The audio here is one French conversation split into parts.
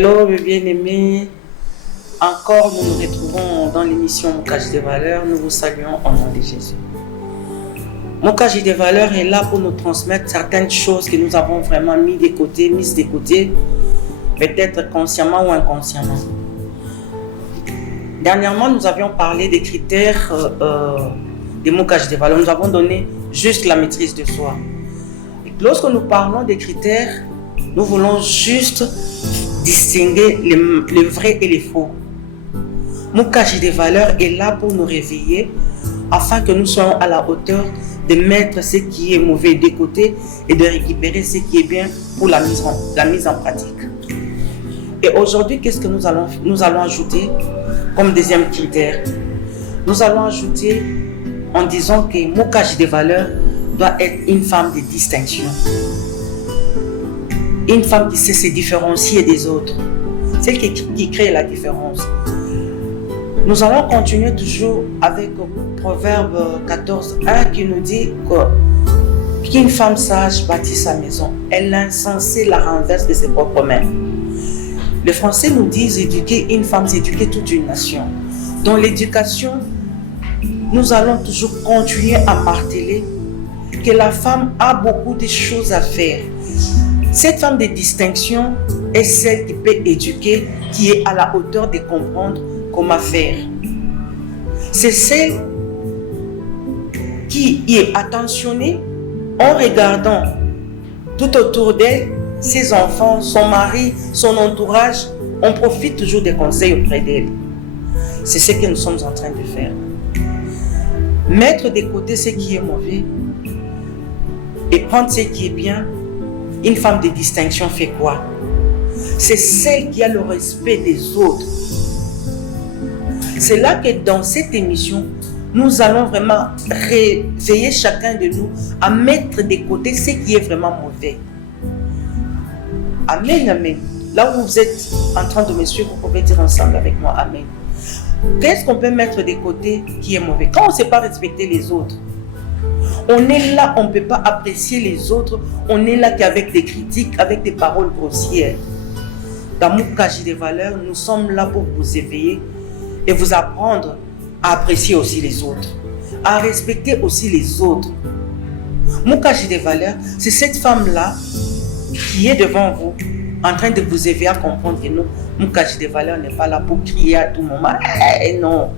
Hello mes bien-aimés, encore nous nous retrouvons dans l'émission Mokage des valeurs. Nous vous saluons au nom de Jésus. Mokage des valeurs est là pour nous transmettre certaines choses que nous avons vraiment mises de côté, peut-être consciemment ou inconsciemment. Dernièrement, nous avions parlé des critères des Mokage des valeurs. Nous avons donné juste la maîtrise de soi. Et lorsque nous parlons des critères, nous voulons juste distinguer les vrais et les faux. Mokage des valeurs est là pour nous réveiller afin que nous soyons à la hauteur de mettre ce qui est mauvais de côté et de récupérer ce qui est bien pour la mise en pratique. Et aujourd'hui, qu'est-ce que nous allons ajouter comme deuxième critère? Nous allons ajouter en disant que Mokage des valeurs doit être une femme de distinction. Une femme qui sait se différencier des autres. Celle qui crée la différence. Nous allons continuer toujours avec Proverbe 14:1 qui nous dit qu'une femme sage bâtit sa maison. Elle l'insensée la renverse de ses propres mains. Les Français nous disent éduquer une femme, c'est éduquer toute une nation. Dans l'éducation, nous allons toujours continuer à marteler que la femme a beaucoup de choses à faire. Cette femme de distinction est celle qui peut éduquer, qui est à la hauteur de comprendre comment faire. C'est celle qui est attentionnée en regardant tout autour d'elle, ses enfants, son mari, son entourage. On profite toujours des conseils auprès d'elle. C'est ce que nous sommes en train de faire. Mettre de côté ce qui est mauvais et prendre ce qui est bien. Une femme de distinction fait quoi? C'est celle qui a le respect des autres. C'est là que dans cette émission, nous allons vraiment réveiller chacun de nous à mettre de côté ce qui est vraiment mauvais. Amen, amen. Là où vous êtes en train de me suivre, vous pouvez dire ensemble avec moi, amen. Qu'est-ce qu'on peut mettre de côté qui est mauvais? Quand on ne sait pas respecter les autres, on est là, on ne peut pas apprécier les autres. On est là qu'avec des critiques, avec des paroles grossières. Dans Mokage des valeurs, nous sommes là pour vous éveiller et vous apprendre à apprécier aussi les autres, à respecter aussi les autres. Mokage des valeurs, c'est cette femme-là qui est devant vous, en train de vous éveiller à comprendre que non, Mokage des valeurs n'est pas là pour crier à tout moment. Non.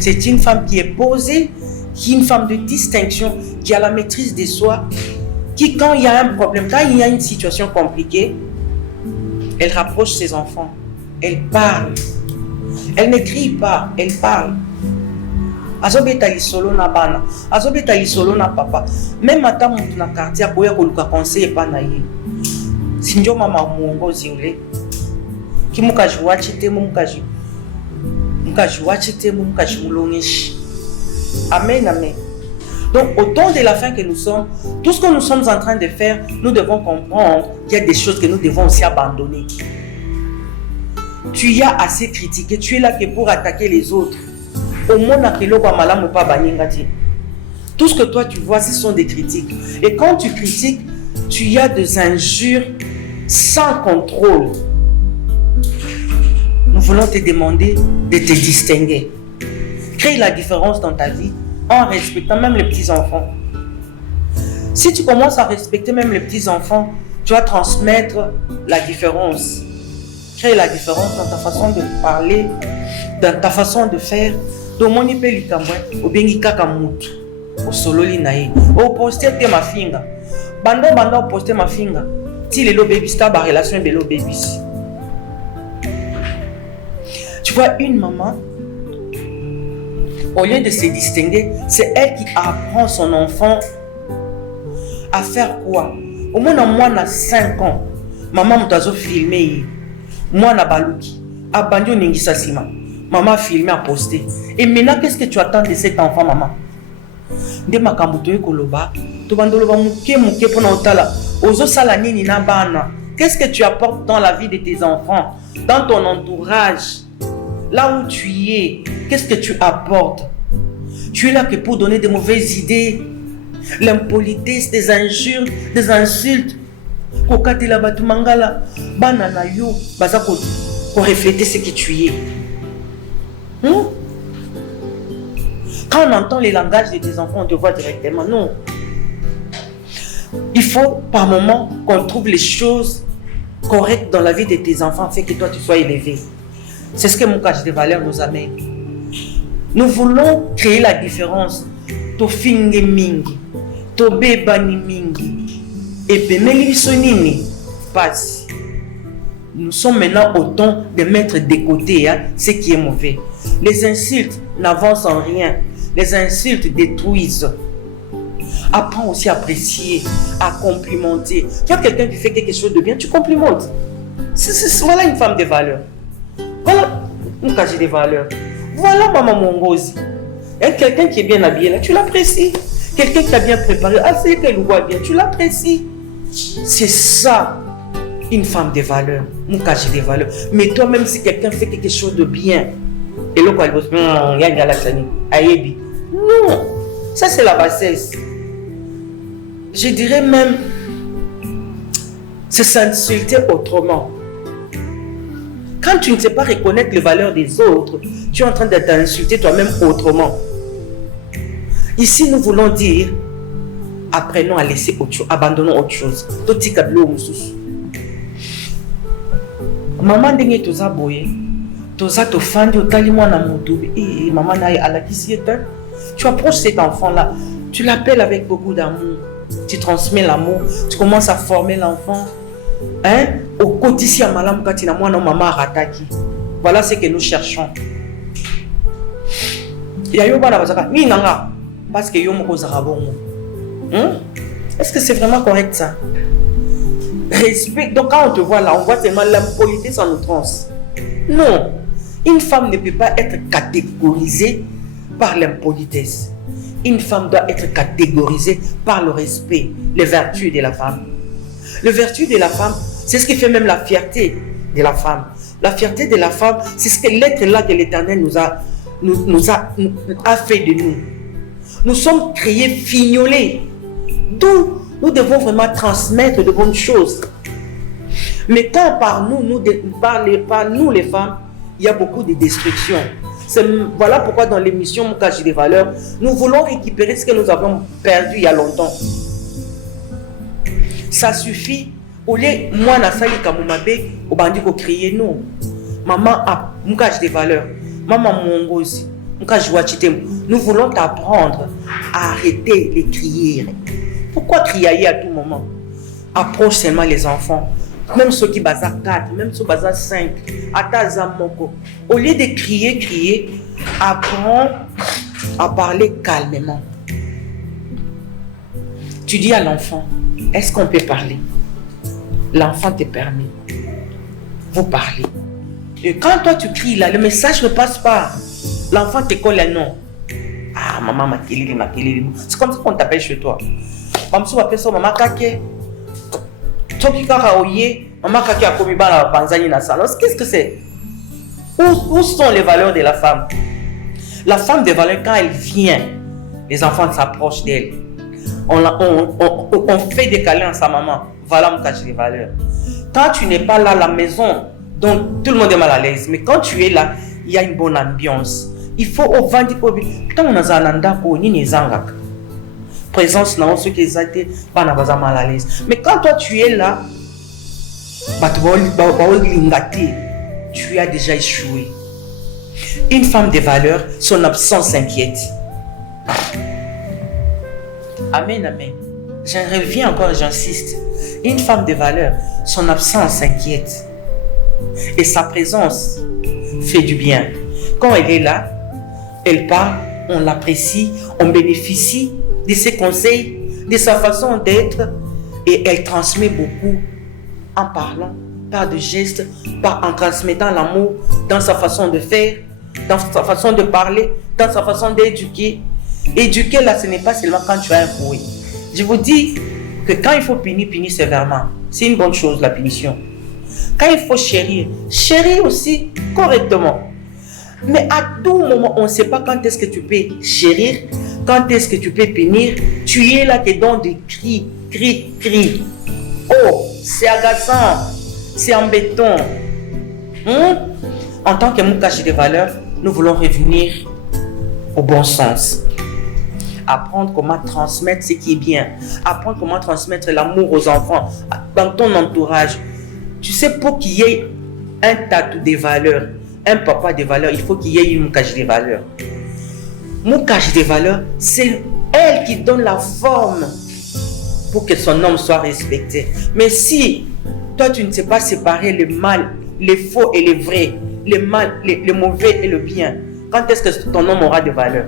C'est une femme qui est posée, qui est une femme de distinction, qui a la maîtrise de soi, qui quand il y a un problème, quand il y a une situation compliquée, elle rapproche ses enfants, elle parle, elle ne crie pas, elle parle. Azobeta lisolo na bana, azobeta lisolo na papa. Même ata mutu na quartier akoya koluka conseil pa na ye. Sinjo mama muongozi ule. Ki mukaji wachite mukaji. Mukaji wachite mukaji mulongeshi. Amen, amen. Donc, au temps de la fin que nous sommes, tout ce que nous sommes en train de faire, nous devons comprendre qu'il y a des choses que nous devons aussi abandonner. Tu y as assez critiqué, tu es là que pour attaquer les autres. Au monde, tout ce que toi tu vois, ce sont des critiques. Et quand tu critiques, tu y as des injures sans contrôle. Nous voulons te demander de te distinguer. Crée la différence dans ta vie en respectant même les petits-enfants. Si tu commences à respecter même les petits-enfants, tu vas transmettre la différence. Crée la différence dans ta façon de parler, dans ta façon de faire. Donc, mon épée likamwe, au bengi kaka mutu, au solo linae, au poster te ma finga. Bando poster ma finga. Ti le lo baby star ba relation belo baby. Tu vois une maman, au lieu de se distinguer, c'est elle qui apprend son enfant à faire quoi? Au moins, moi, à 5 ans, maman m'a filmé. Moi, na baluki. Abandio ningisa sima. Maman a filmé, a posté. Et maintenant, qu'est-ce que tu attends de cet enfant, maman? De ma kambuto koloba. To bandoloba muke pona otala. Ozo sala nini na bana. Qu'est-ce que tu apportes dans la vie de tes enfants, dans ton entourage? Là où tu es, qu'est-ce que tu apportes? Tu es là que pour donner de mauvaises idées, l'impolitesse, des injures, des insultes. kokatela batu mangala bana na yo baza ko refléter ce que tu es. Quand on entend les langages de tes enfants, on te voit directement. Non. Il faut par moment qu'on trouve les choses correctes dans la vie de tes enfants afin que toi tu sois élevé. C'est ce que mon cache de valeur nous amène. Nous voulons créer la différence. To finge mingi, to bebani mingi, et pemeli sonini passe. Nous sommes maintenant au temps de mettre de côté ce qui est mauvais. Les insultes n'avancent en rien. Les insultes détruisent. Apprends aussi à apprécier, à complimenter. Tu vois quelqu'un qui fait quelque chose de bien, tu complimentes. Voilà une femme de valeur. Voilà une cage de valeur. Voilà maman Mongozi. Et quelqu'un qui est bien habillé là, tu l'apprécies. Quelqu'un qui a bien préparé, c'est qu'elle voit bien, tu l'apprécies. C'est ça, une femme de valeur, une cage de valeur. Mais toi, même si quelqu'un fait quelque chose de bien, et l'autre, elle dit, non, ça c'est la bassesse. Je dirais même, c'est s'insulter autrement. Quand tu ne sais pas reconnaître les valeurs des autres, tu es en train de t'insulter toi-même autrement. Ici, nous voulons dire, apprenons à laisser autre chose, abandonnons autre chose. Maman dengue toza boye, toza to fandi otali mwana mutu, et maman na ala kisieta. Tu approches cet enfant-là, tu l'appelles avec beaucoup d'amour, tu transmets l'amour, tu commences à former l'enfant. Hein? Au quotidien, malam katina mwana maman rataki. Voilà ce que nous cherchons. Yayo bana bazaka ni nanga parce que yo moko zarabongo. Est-ce que c'est vraiment correct ça? Respect. Donc quand on te voit là, on voit tellement l'impolitesse en outrance. Non. Une femme ne peut pas être catégorisée par l'impolitesse. Une femme doit être catégorisée par le respect, les vertus de la femme. Les vertus de la femme, c'est ce qui fait même la fierté de la femme. La fierté de la femme, c'est ce que l'être là de l'Éternel nous a fait de nous. Nous sommes créés, fignolés. D'où nous devons vraiment transmettre de bonnes choses. Mais quand par nous les femmes, il y a beaucoup de destruction. Voilà pourquoi dans l'émission Mon Cache des Valeurs, nous voulons récupérer ce que nous avons perdu il y a longtemps. Ça suffit. Au lieu moi na sali kamumabe au bandi ko crier non. Maman a Mon Cache des Valeurs. Maman Mongozi. Mon Cache Wachitem. Nous voulons t'apprendre à arrêter les crier. Pourquoi crier à tout moment? Approche seulement les enfants. Même ceux qui basent 4, même ceux qui basent 5, au lieu de crier, apprends à parler calmement. Tu dis à l'enfant, est-ce qu'on peut parler? L'enfant te permet. Vous parlez. Et quand toi tu cries là, le message ne passe pas. L'enfant te colle un nom. Ah, maman m'a kélé. C'est comme ça qu'on t'appelle chez toi. Comme si on appelle ça maman kake. Qu'est-ce que c'est? Où sont les valeurs de la femme? La femme de valeur, quand elle vient, les enfants s'approchent d'elle. On fait des câlins à sa maman. Voilà mon cache les valeurs. Quand tu n'es pas là à la maison, donc tout le monde est mal à l'aise. Mais quand tu es là, il y a une bonne ambiance. Il faut au vent du public. Quand on a un andako, ni zangak. Présence dans ce qui est été, pas mal à l'aise. Mais quand toi tu es là, tu as déjà échoué. Une femme de valeur, son absence s'inquiète. Amen, amen. J'en reviens encore, j'insiste. Une femme de valeur, son absence s'inquiète. Et sa présence fait du bien. Quand elle est là, elle parle, on l'apprécie, on bénéficie de ses conseils, de sa façon d'être. Et elle transmet beaucoup en parlant, par des gestes, en transmettant l'amour dans sa façon de faire, dans sa façon de parler, dans sa façon d'éduquer. Éduquer là, ce n'est pas seulement quand tu as un fouet. Je vous dis que quand il faut punir sévèrement. C'est une bonne chose, la punition. Quand il faut chérir aussi correctement. Mais à tout moment, on ne sait pas quand est-ce que tu peux chérir, quand est-ce que tu peux punir. Tu es là, tu es dans des cris. Oh, C'est agaçant. C'est embêtant. En tant que Moukachi des valeurs, nous voulons revenir au bon sens. Apprendre comment transmettre ce qui est bien. Apprendre comment transmettre l'amour aux enfants dans ton entourage. Tu sais, pour qu'il y ait un tatou des valeurs, un papa des valeurs, il faut qu'il y ait une Moukachi des valeurs. Moukachi des valeurs, c'est elle qui donne la forme pour que son homme soit respecté. Mais si toi, tu ne sais pas séparer le mal, les faux et les vrais, le mauvais et le bien, quand est-ce que ton homme aura des valeurs?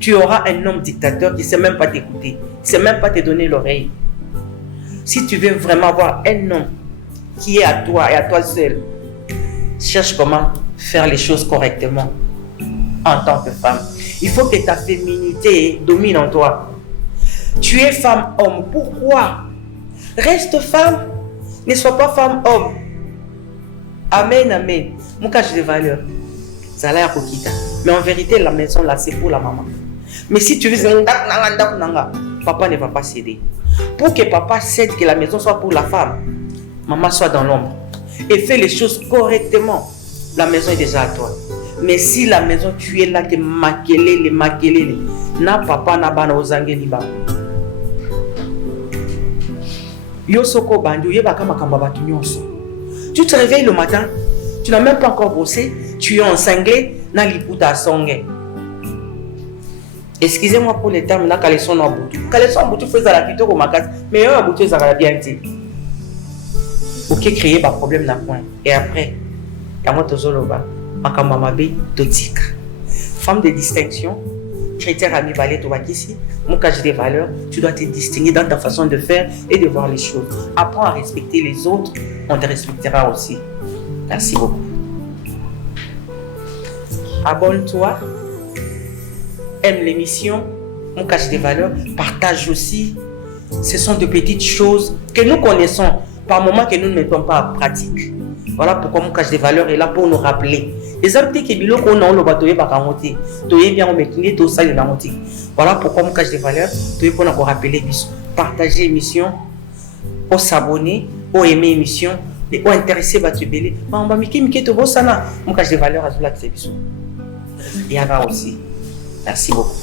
Tu auras un homme dictateur qui ne sait même pas t'écouter, qui ne sait même pas te donner l'oreille. Si tu veux vraiment avoir un homme qui est à toi et à toi seul, cherche comment faire les choses correctement en tant que femme. Il faut que ta féminité domine en toi. Tu es femme-homme. Pourquoi? Reste femme. Ne sois pas femme-homme. Amen, amen. Moukachi des valeurs. Mais en vérité, la maison là, c'est pour la maman. Mais si tu veux, papa ne va pas céder. Pour que papa cède que la maison soit pour la femme, maman soit dans l'ombre. Et fais les choses correctement. La maison est déjà à toi. Mais si la maison, tu es là, tu maquillé, na papa na bana ozange ni ba. Yosoko bandi, yebaka makamba batu nyonso. Tu te réveilles le matin, tu n'as même pas encore bossé, tu es ensanglé, na liputa songe. Excusez-moi pour les termes, là, caleçon en boutou. Caleçon en boutou, faisait la plutôt comme ma case, mais un boutou, ça va bien dire. Ok, créer un problème n'a point. Et après, il y a moi, Tozoloba, Makamamabe, Totika. Femme de distinction, critère ami balé, Tobakisi, Moukachi des valeurs, tu dois te distinguer dans ta façon de faire et de voir les choses. Apprends à respecter les autres, on te respectera aussi. Merci beaucoup. Abonne-toi, aime l'émission, Moukachi des valeurs, partage aussi. Ce sont de petites choses que nous connaissons, par moments que nous ne mettons pas en pratique. Voilà pourquoi Moukachi des valeurs est là pour nous rappeler. Les habitudes qui biloko on a le bateau par camoté, toye bien on mettait tout ça les camoté. Voilà pourquoi Moukachi des valeurs, toye pour nous rappeler bis. Partager l'émission, au s'abonner, au aimer l'émission, et au intéresser battu belé. On va miki to bosana Moukachi des valeurs à la télévision. Et à va aussi. Merci beaucoup.